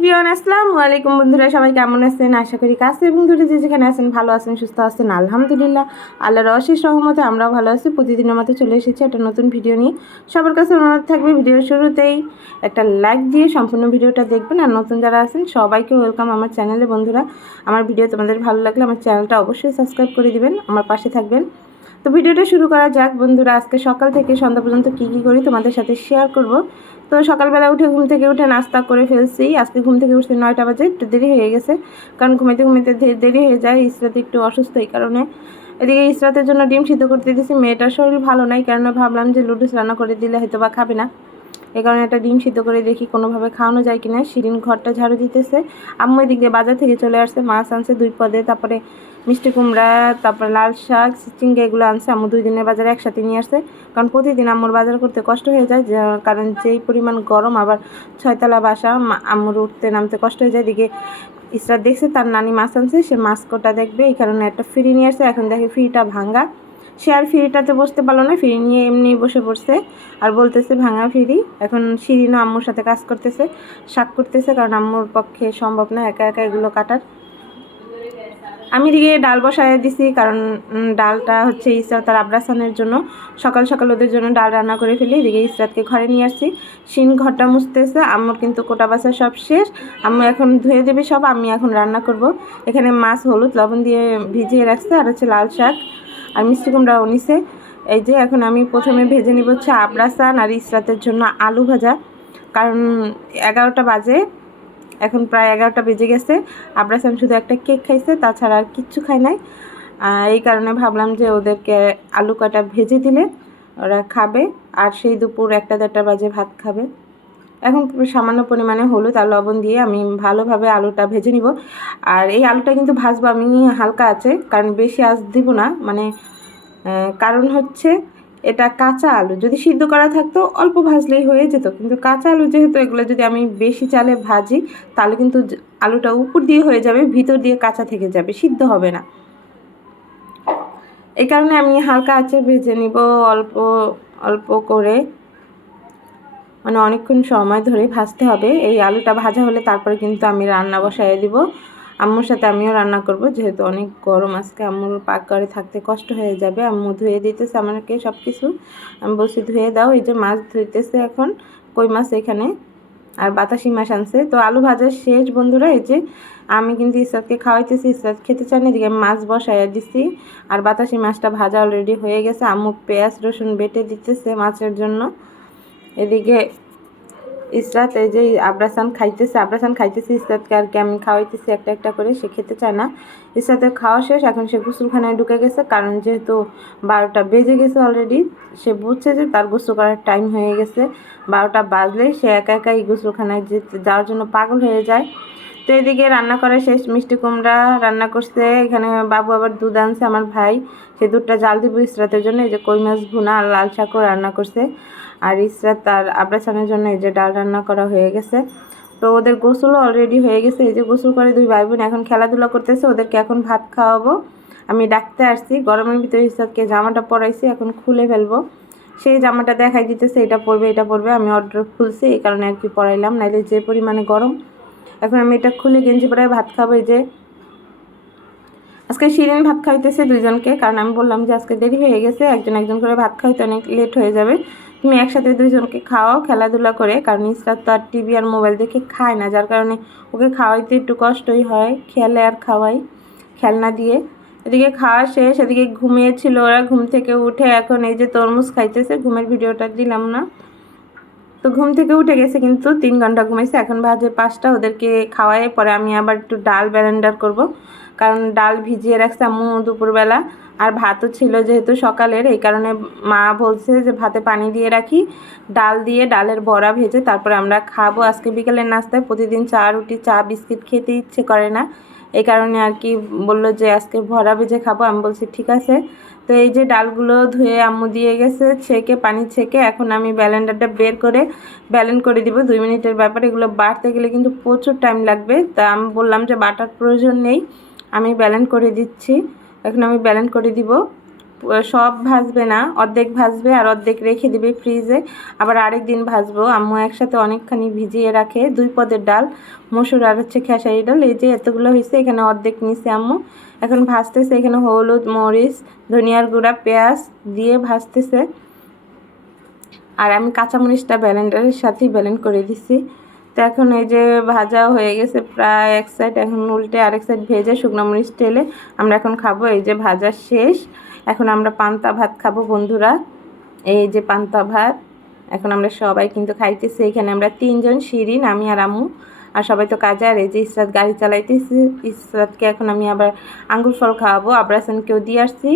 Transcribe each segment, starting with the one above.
Everyone, আসসালামু আলাইকুম বন্ধুরা, সবাই কেমন আছেন? আশা করি কাছে এবং দূরে যে যেখানে আছেন ভালো আছেন, সুস্থ আছেন। আলহামদুলিল্লাহ, আল্লাহর অশেষ রহমতে আমরাও ভালো আছি। প্রতিদিনের মতো চলে এসেছি একটা নতুন ভিডিও নিয়ে। সবার কাছে অনুরোধ থাকবে ভিডিওর শুরুতেই একটা লাইক দিয়ে সম্পূর্ণ ভিডিওটা দেখবেন। আর নতুন যারা আছেন সবাইকে ওয়েলকাম আমার চ্যানেলে। বন্ধুরা, আমার ভিডিও তোমাদের ভালো লাগলে আমার চ্যানেলটা অবশ্যই সাবস্ক্রাইব করে দিবেন, আমার পাশে থাকবেন। তো ভিডিওটা শুরু করা যাক বন্ধুরা। আজকে সকাল থেকে সন্ধ্যা পর্যন্ত কী করি তোমাদের সাথে শেয়ার করব। তো সকালবেলা ঘুম থেকে উঠে নাস্তা করে ফেলছি। আজকে ঘুম থেকে উঠছি 9টা বাজে, একটু দেরি হয়ে গেছে, কারণ ঘুমাইতে দেরি হয়ে যায়। ইসরাতে একটু অসুস্থ, এই কারণে এদিকে ইসরাতের জন্য ডিম সিদ্ধ করতে দিয়েছি। মেয়েটার শরীর ভালো নাই, কারণ ভাবলাম যে লুডুস রান্না করে দিলে হয়তো বা খাবে না, এই কারণে একটা ডিম সিদ্ধ করে দেখি কোনোভাবে খাওয়ানো যায় কিনা। শিরিন ঘরটা ঝাড়ু দিতেছে। আম্মু এদিকে বাজার থেকে চলে আসছে, মাছ আনছে 2 পদে, তারপরে মিষ্টি কুমড়া, তারপরে লাল শাক, চিংড়ি, এগুলো আনছে। আম্মু 2 দিনের বাজারে একসাথে নিয়ে আসছে, কারণ প্রতিদিন আম্মুর বাজার করতে কষ্ট হয়ে যায়, কারণ যেই পরিমাণ গরম, আবার 6তলা বাসা, আম্মুর উঠতে নামতে কষ্ট হয়ে যায়। এদিকে ইসরাত দেখছে তার নানি মাছ আনছে, সে মাছ কোটা দেখবে, এই কারণে একটা ফ্রি নিয়ে আসছে। এখন দেখে ফ্রিটা ভাঙ্গা, সে আর ফ্রিটাতে বসতে পারলো না, ফ্রি নিয়ে এমনি বসে পড়ছে আর বলতেছে ভাঙা ফ্রি। এখন শিরিনও আম্মুর সাথে কাজ করতেছে, শাক করতেছে, কারণ আম্মুর পক্ষে সম্ভব না একা একা এগুলো কাটার। আমি দিকে ডাল বসায় দিছি, কারণ ডালটা হচ্ছে ইসরাত আর আবরাসানের জন্য। সকাল সকাল ওদের জন্য ডাল রান্না করে ফেলি। এদিকে ইসরাতকে ঘরে নিয়ে আসছি, শিন ঘরটা মুছতেছে। আম্মুর কিন্তু কোটা বাছা সব শেষ, আম্মু এখন ধুয়ে দেবে সব, আমি এখন রান্না করব। এখানে মাছ হলুদ লবণ দিয়ে ভিজিয়ে রাখছে, আর হচ্ছে লাল শাক আর মিষ্টি কুমড়াও নিছে। এই যে এখন আমি প্রথমে ভেজে নিব হচ্ছে আবরাসান আর ইসরাতের জন্য আলু ভাজা, কারণ 11টা বাজে, এখন প্রায় 11টা বেজে গেছে। আবরাসান শুধু একটা কেক খাইছে, তাছাড়া আর কিচ্ছু খায় নাই। এই কারণে ভাবলাম যে ওদেরকে আলু কটা ভেজে দিলে ওরা খাবে, আর সেই দুপুর 1টা-1:30 বাজে ভাত খাবে। এখন সামান্য পরিমাণে হলুদ আর লবণ দিয়ে আমি ভালোভাবে আলুটা ভেজে নিব। আর এই আলুটা কিন্তু ভাজবো আমি হালকা আছে, কারণ বেশি আঁচ দিব না, মানে কারণ হচ্ছে এটা কাঁচা আলু, যদি সিদ্ধ করা থাকতো অল্প ভাজলেই হয়ে যেত, কিন্তু কাঁচা আলু যেহেতু, এগুলো যদি আমি বেশি চালে ভাজি তাহলে কিন্তু আলুটা উপর দিয়ে হয়ে যাবে, ভিতর দিয়ে কাঁচা থেকে যাবে, সিদ্ধ হবে না। এই কারণে আমি হালকা আঁচে ভেজে নিব, অল্প অল্প করে, মানে অনেকক্ষণ সময় ধরে ভাজতে হবে। এই আলুটা ভাজা হলে তারপরে কিন্তু আমি রান্না বসায় দিব। আম্মুর সাথে আমিও রান্না করব, যেহেতু অনেক গরম আজকে, আম্মুর পাকঘরে থাকতে কষ্ট হয়ে যাবে। আম্মু ধুয়ে দিতেছে আমাকে সব কিছু, আমি বলছি ধুয়ে দাও। এই যে মাছ ধুইতেছে এখন, কই মাছ এখানে, আর বাতাসি মাছ আনছে। তো আলু ভাজা শেষ বন্ধুরা। এই যে আমি কিন্তু ইসরাতকে খাওয়াইতেছি, ইসরাত খেতে চান, এদিকে মাছ বসাইয়া দিছি, আর বাতাসি মাছটা ভাজা অলরেডি হয়ে গেছে। আম্মু পেঁয়াজ রসুন বেটে দিতেছে মাছের জন্য। এদিকে ইসরাত, এই যে আবরাসান খাইতেছে ইসরাতকে আর কি আমি খাওয়াইতেছি একটা একটা করে, সে খেতে চায় না। ইসরাতের খাওয়া শেষ, এখন সে গোসলখানায় ঢুকে গেছে, কারণ যেহেতু 12টা বেজে গেছে অলরেডি, সে বুঝছে যে তার গোসল করার টাইম হয়ে গেছে। 12টা বাজলেই সে একা একাই গোসলখানায় যাওয়ার জন্য পাগল হয়ে যায়। তো এদিকে রান্না করা শেষ, মিষ্টি কুমড়া রান্না করছে। এখানে বাবু আবার দুধ আনছে, আমার ভাই, সেই দুধটা জাল দিব ইসরাতের জন্য। এই যে কই মাছ ভুনা আর লাল শাকও রান্না করছে। আর ইসরাত আর আবরাসানের জন্য এই যে ডাল রান্না করা হয়ে গেছে। তো ওদের গোসলও অলরেডি হয়ে গেছে, এই যে গোসল করে 2 ভাই বোন এখন খেলাধুলা করতেছে। ওদেরকে এখন ভাত খাওয়াবো, আমি ডাকতে আসছি। গরমের ভিতরে ইসরাতকে জামাটা পরাইছি, এখন খুলে ফেলবো। সেই জামাটা দেখাই দিতেছে, এটা পরবে এটা পরবে, আমি অর্ডার খুলছি, এই কারণে আর কি পরাইলাম, নাইলে যে পরিমাণে গরম। এখন আমি এটা খুলে গেঞ্জি পরায় ভাত খাবো। এই যে আজকে শিরিন ভাত খাইতেছে 2জনকে, কারণ আমি বললাম যে আজকে দেরি হয়ে গেছে, একজন একজন করে ভাত খাইতে অনেক লেট হয়ে যাবে, তুমি একসাথে 2জনকে খাওয়াও খেলাধুলা করে। কারণ ইসরাত তো আর টিভি আর মোবাইল দেখে খায় না, যার কারণে ওকে খাওয়াইতে একটু কষ্টই হয়, খেলে আর খাওয়াই খেলনা দিয়ে। এদিকে খাওয়া শেষ, এদিকে ঘুমিয়েছিল ওরা, ঘুম থেকে উঠে এখন এই যে তরমুজ খাইতেছে। ঘুমের ভিডিওটা দিলাম না, তো ঘুম থেকে উঠে গেছে, কিন্তু 3 ঘন্টা ঘুমাইছে। এখন বাজে 5টা, ওদেরকে খাওয়াই পরে আমি আবার একটু ডাল ব্যালেন্ডার করব, কারণ ডাল ভিজিয়ে রাখছে আম্মু দুপুরবেলা, আর ভাতও ছিল যেহেতু সকালের, এই কারণে মা বলছে যে ভাতে পানি দিয়ে রাখি, ডাল দিয়ে ডালের বড়া ভেজে তারপরে আমরা খাবো। আজকে বিকেলের নাস্তায় প্রতিদিন চা রুটি চা বিস্কিট খেতে ইচ্ছে করে না, এই কারণে আর কি বললো যে আজকে ভরা ভেজে খাবো। আমি বলছি ঠিক আছে। তো এই যে ডালগুলো ধুয়ে আম্মু দিয়ে গেছে ছেঁকে, পানি ছেঁকে, এখন আমি ব্যালেন্ডারটা বের করে ব্যালেন্ড করে দিব। 2 মিনিটের ব্যাপার, এগুলো বাটতে গেলে কিন্তু প্রচুর টাইম লাগবে, তা আমি বললাম যে বাটার প্রয়োজন নেই, আমি ব্যালেন্ড করে দিচ্ছি। এখন আমি ব্যালেন্ড করে দিব। সব ভাজবে না, অর্ধেক ভাজবে আর অর্ধেক রেখে দিবে ফ্রিজে, আবার আরেক দিন ভাজবো। আম্মু একসাথে অনেকখানি ভিজিয়ে রাখে, 2 পদের ডাল, মসুর আর হচ্ছে খেসারি ডাল। এই যে এতগুলো হয়েছে, এখানে অর্ধেক নিছে আম্মু। এখন ভাজতেছে, এখানে হলুদ, মরিচ, ধনিয়ার গুঁড়া, পেঁয়াজ দিয়ে ভাজতেছে। আর আমি কাঁচামরিচটা ব্লেন্ডারের সাথেই ব্লেন্ড করে দিছি। তো এখন এই যে ভাজা হয়ে গেছে প্রায় এক সাইড, এখন উল্টে আরেক সাইড ভেজে শুকনো মরিচ তেলে আমরা এখন খাবো। এই যে ভাজা শেষ, এখন আমরা পান্তা ভাত খাবো বন্ধুরা। এই যে পান্তা ভাত এখন আমরা সবাই কিন্তু খাইতেছি। এখানে আমরা 3 জন, শিরিন, আমি আর আম্মু, আর সবাই তো কাজে। আর এই যে ইসরাত গাড়ি চালাইতেছি, ইসরাতকে এখন আমি আবার আঙ্গুর ফল খাওয়াবো। আবরাসানকেও দিয়ে আসছি,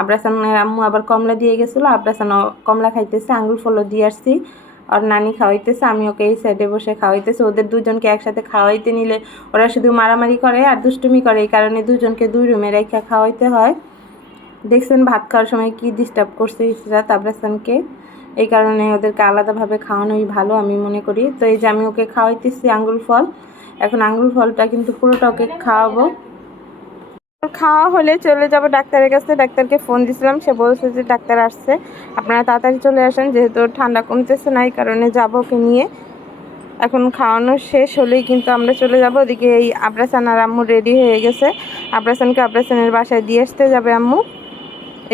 আবরাসানের আম্মু আবার কমলা দিয়ে গেছিলো, আবরাসান কমলা খাইতেছে, আঙ্গুর ফলও দিয়ে আসছি। আর নানি খাওয়াইতেছে, আমি ওকে এই সাইডে বসে খাওয়াইতেছে। ওদের দুজনকে একসাথে খাওয়াইতে নিলে ওরা শুধু মারামারি করে আর দুষ্টুমি করে, এই কারণে দুজনকে 2 রুমে রেখে খাওয়াইতে হয়। দেখছেন ভাত খাওয়ার সময় কি ডিস্টার্ব করছে ইসরাত আবরাসানকে, এই কারণে ওদেরকে আলাদাভাবে খাওয়ানোই ভালো আমি মনে করি। তো এই যে আমি ওকে খাওয়াইতেছি আঙ্গুর ফল, এখন আঙ্গুর ফলটা কিন্তু পুরোটা ওকে খাওয়াবো। খাওয়া হলে চলে যাব ডাক্তারের কাছে। ডাক্তারকে ফোন দিয়েছিলাম, সে বলছে যে ডাক্তার আসছে, আপনারা তাড়াতাড়ি চলে আসেন, যেহেতু ঠান্ডা কমতেছে না, এই কারণে যাবো ওকে নিয়ে। এখন খাওয়ানো শেষ হলেই কিন্তু আমরা চলে যাব। ওদিকে এই আবরাসান আর আম্মু রেডি হয়ে গেছে, আবরাসানকে আবরাসানের বাসায় দিয়ে আসতে যাবে আম্মু।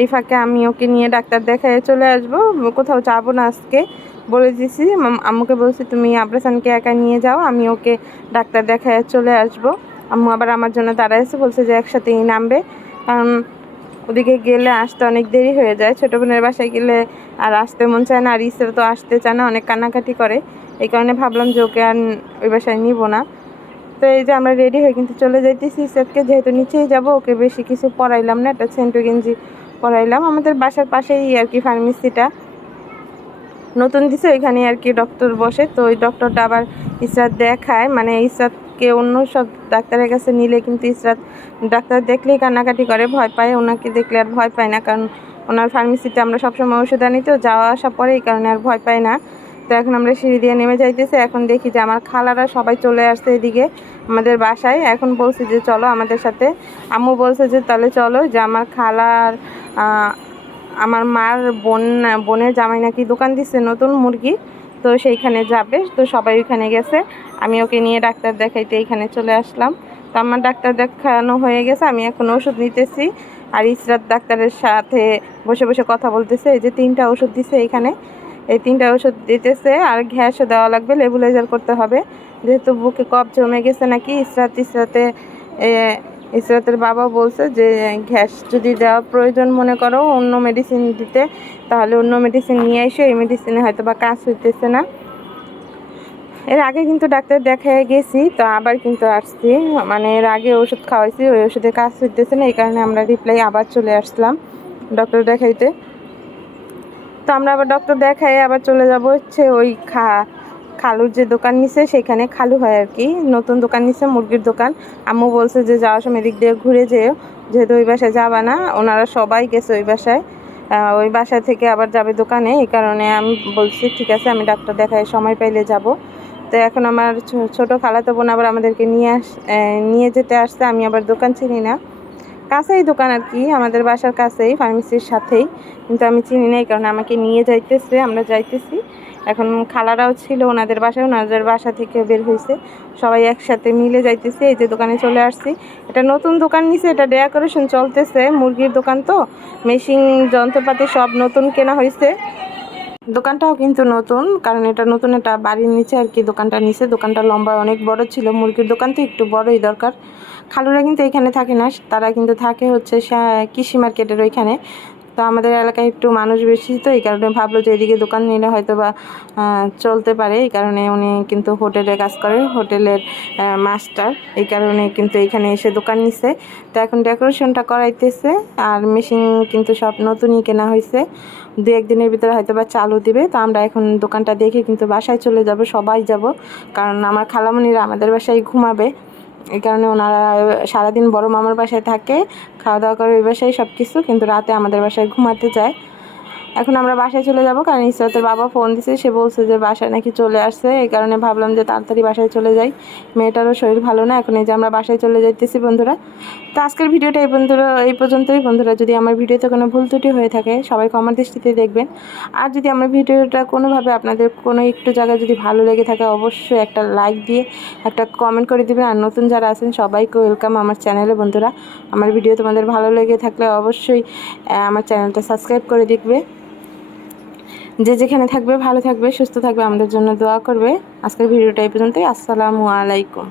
এই ফাঁকে আমি ওকে নিয়ে ডাক্তার দেখায় চলে আসব, কোথাও যাবো না আজকে বলে দিয়েছি। আম্মুকে বলছি তুমি আবরাসানকে একা নিয়ে যাও, আমি ওকে ডাক্তার দেখায় চলে আসব। আম্মু আবার আমার জন্য দাঁড়াইছে, বলছে যে একসাথেই নামবে, কারণ ওদিকে গেলে আসতে অনেক দেরি হয়ে যায়। ছোটো বোনের বাসায় গেলে আর আসতে মন চায় না, আর ইসরা তো আসতে চায় না, অনেক কান্নাকাটি করে, এই কারণে ভাবলাম যে ওকে আর ওই বাসায় নিব না। তো এই যে আমরা রেডি হয়ে কিন্তু চলে যাইতেছি ইসরাতকে, যেহেতু নিচেই যাব, ওকে বেশি কিছু পরাইলাম না, একটা সেন্টু গেঞ্জি পরাইলাম। আমাদের বাসার পাশেই আর কি ফার্মেসিটা নতুন দিছে, ওইখানে আর কি ডক্টর বসে, তো ওই ডক্টরটা আবার ইসরাত দেখায়, মানে ইসরাতকে অন্য সব ডাক্তারের কাছে নিলে কিন্তু ইসরাত ডাক্তার দেখলেই কান্নাকাটি করে, ভয় পায়। ওনাকে দেখলে আর ভয় পায় না, কারণ ওনার ফার্মেসিতে আমরা সবসময় ওষুধ আনি, তো যাওয়া আসা পরে, এই কারণে আর ভয় পায় না। তো এখন আমরা সিঁড়ি দিয়ে নেমে যাইতেছি। এখন দেখি যে আমার খালারা সবাই চলে আসছে এদিকে আমাদের বাসায়। এখন বলছে যে চলো আমাদের সাথে, আম্মু বলছে যে তাহলে চলো, যে আমার খালার আমার মার বোনের জামাই নাকি দোকান দিচ্ছে নতুন মুরগি, তো সেইখানে যাবে, তো সবাই ওইখানে গেছে। আমি ওকে নিয়ে ডাক্তার দেখাইতে এইখানে চলে আসলাম। তো আমার ডাক্তার দেখানো হয়ে গেছে, আমি এখন ওষুধ নিতেছি, আর ইসরাত ডাক্তারের সাথে বসে বসে কথা বলতেছে। এই যে 3টা ওষুধ দিছে এইখানে, এই 3টা ওষুধ দিতেছে, আর গ্যাসও দেওয়া লাগবে, লেবুলাইজার করতে হবে, যেহেতু বুকে কফ জমে গেছে নাকি। ইসরাতের বাবা বলছে যে গ্যাস যদি দেওয়া প্রয়োজন মনে করো অন্য মেডিসিন দিতে, তাহলে অন্য মেডিসিন নিয়ে এসে, এই মেডিসিনে হয়তো বা কাজ হইতেছে না। এর আগে কিন্তু ডাক্তার দেখায় গেছি, তো আবার কিন্তু আসছি, মানে এর আগে ওষুধ খাওয়াইছি, ওই ওষুধে কাজ হইতেছে না, এই কারণে আমরা রিপ্লাই আবার চলে আসলাম ডক্টর দেখাইতে। তো আমরা আবার ডক্টর দেখাই আবার চলে যাব হচ্ছে ওই খালুর যে দোকান নিছে সেখানে, খালু হয় আর কি, নতুন দোকান নিছে মুরগির দোকান। আম্মু বলছে যে যাওয়ার সময় এদিক দিয়ে ঘুরে যেও, যেহেতু ওই বাসায় যাবা না, ওনারা সবাই গেছে ওই বাসায়, ওই বাসা থেকে আবার যাবে দোকানে, এই কারণে আমি বলছি ঠিক আছে আমি ডাক্তার দেখায় সময় পাইলে যাব। তো এখন আমার ছোটো খালাতো বোন আবার আমাদেরকে নিয়ে যেতে আসছে। আমি আবার দোকান চিনি না, কাছেই দোকান আর কি, আমাদের বাসার কাছেই, ফার্মেসির সাথেই, কিন্তু আমি চিনি না, এই কারণে আমাকে নিয়ে যাইতেছে, আমরা যাইতেছি। এখন খালারাও ছিল ওনাদের বাসায়, ওনাদের বাসা থেকে বের হয়েছে, সবাই একসাথে মিলে যাইতেছে। এই যে দোকানে চলে আসছি, এটা নতুন দোকান নিছে, এটা ডেকোরেশন চলতেছে, মুরগির দোকান তো, মেশিন যন্ত্রপাতি সব নতুন কেনা হয়েছে। দোকানটাও কিন্তু নতুন, কারণ এটা নতুন, একটা বাড়ির নিচে আর কি দোকানটা নিচে। দোকানটা লম্বা অনেক বড় ছিল, মুরগির দোকান তো একটু বড়ই দরকার। খালুরা কিন্তু এখানে থাকে না, তারা কিন্তু থাকে হচ্ছে কৃষি মার্কেটের ওইখানে। তো আমাদের এলাকায় একটু মানুষ বেশি, তো এই কারণে ভাবলো যে এদিকে দোকান নিলে হয়তো বা চলতে পারে, এই কারণে উনি কিন্তু হোটেলে কাজ করে, হোটেলের মাস্টার, এই কারণে কিন্তু এখানে এসে দোকান নিছে। তো এখন ডেকোরেশনটা করাইতেছে, আর মেশিন কিন্তু সব নতুনই কেনা হয়েছে, 2-1 দিনের ভিতরে হয়তো বা চালু দিবে। তো আমরা এখন দোকানটা দেখে কিন্তু বাসায় চলে যাব, সবাই যাব, কারণ আমার খালামণিরা আমাদের বাসায় ঘুমাবে, এই কারণে ওনারা সারাদিন বড় মামার বাসায় থাকে, খাওয়া দাওয়া করে ওই বাসায় সব কিছু, কিন্তু রাতে আমাদের বাসায় ঘুমাতে যায়। এখন আমরা বাসায় চলে যাব, কারণ ইসরাতের বাবা ফোন দিছে, সে বলছে যে বাসায় নাকি চলে আসছে। এই কারণে ভাবলাম যে তাড়াতাড়ি বাসায় চলে যাই, মেয়েটারও শরীর ভালো না। এখন এই যে আমরা বাসায় চলে যাইতেছি বন্ধুরা। তো আজকের ভিডিওটা এই পর্যন্তই বন্ধুরা। যদি আমার ভিডিওতে কোনো ভুল ত্রুটি হয়ে থাকে সবাই ক্ষমার দৃষ্টিতে দেখবেন। আর যদি আমার ভিডিওটা কোনোভাবে আপনাদের কোনো একটু জায়গায় যদি ভালো লেগে থাকে অবশ্যই একটা লাইক দিয়ে একটা কমেন্ট করে দেবেন। আর নতুন যারা আছেন সবাইকে ওয়েলকাম আমার চ্যানেলে বন্ধুরা। আমার ভিডিও তোমাদের ভালো লেগে থাকলে অবশ্যই আমার চ্যানেলটা সাবস্ক্রাইব করে দেখবে। যে যেখানে থাকবে ভালো থাকবে, সুস্থ থাকবে, আমাদের জন্য দোয়া করবে। আজকের ভিডিওটা এই পর্যন্তই। আসসালামু আলাইকুম।